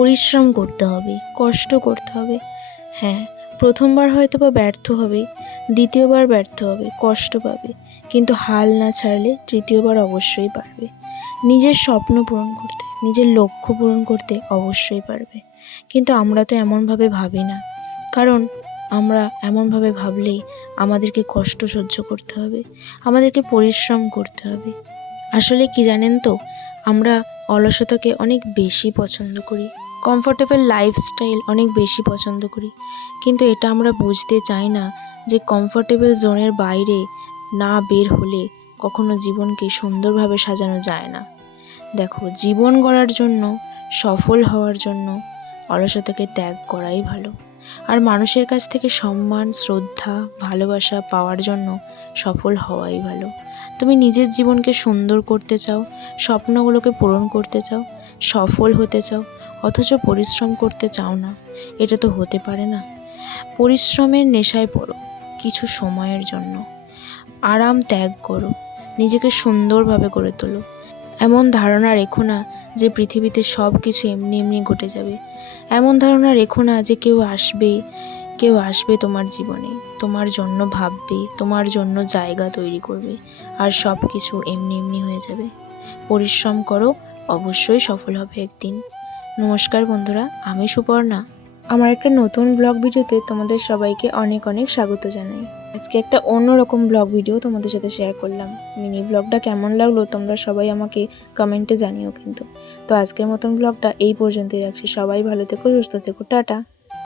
পরিশ্রম করতে হবে, কষ্ট করতে হবে। হ্যাঁ, প্রথমবার হয়তো বা ব্যর্থ হবে, দ্বিতীয়বার ব্যর্থ হবে, কষ্ট পাবে, কিন্তু হাল না ছাড়লে তৃতীয়বার অবশ্যই পারবে। নিজের স্বপ্ন পূরণ করতে, নিজের লক্ষ্য পূরণ করতে অবশ্যই পারবে। কিন্তু আমরা তো এমনভাবে ভাবি না, কারণ আমরা এমনভাবে ভাবলেই আমাদেরকে কষ্ট সহ্য করতে হবে, আমাদেরকে পরিশ্রম করতে হবে। আসলে কি জানেন তো, আমরা অলসতাকে অনেক বেশি পছন্দ করি, কমফোর্টেবল লাইফস্টাইল অনেক বেশি পছন্দ করি, কিন্তু এটা আমরা বুঝতে চাই না যে কমফোর্টেবল জোনের বাইরে না বের হলে কখনো জীবনকে সুন্দরভাবে সাজানো যায় না। দেখো, জীবন গড়ার জন্য, সফল হওয়ার জন্য অলসতাকে ত্যাগ করাই ভালো। আর মানুষের কাছ থেকে সম্মান, শ্রদ্ধা, ভালোবাসা পাওয়ার জন্য সফল হওয়াই ভালো। তুমি নিজের জীবনকে সুন্দর করতে চাও, স্বপ্নগুলোকে পূরণ করতে চাও, সফল হতে চাও, অথচ পরিশ্রম করতে চাও না, এটা তো হতে পারে না। পরিশ্রমের নেশায় পড়ো কিছু সময়ের জন্য, আরাম ত্যাগ করো, নিজেকে সুন্দরভাবে গড়ে তোলো। এমন ধারণা রেখো না যে পৃথিবীতে সব কিছু এমনি এমনি ঘটে যাবে। এমন ধারণা রেখো না যে কেউ আসবে তোমার জীবনে, তোমার জন্য ভাববে, তোমার জন্য জায়গা তৈরি করবে, আর সব কিছু এমনি এমনি হয়ে যাবে। পরিশ্রম করো, অবশ্যই সফল হবে একদিন। নমস্কার বন্ধুরা, আমি সুপর্ণা। আমার একটা নতুন ব্লগ ভিডিওতে তোমাদের সবাইকে অনেক অনেক স্বাগত জানাই। আজকে একটা অন্যরকম ব্লগ ভিডিও তোমাদের সাথে শেয়ার করলাম। মিনি ব্লগটা কেমন লাগলো তোমরা সবাই আমাকে কমেন্টে জানিও কিন্তু। তো আজকের মতন ব্লগটা এই পর্যন্তই রাখছি। সবাই ভালো থেকো, সুস্থ থেকো, টাটা।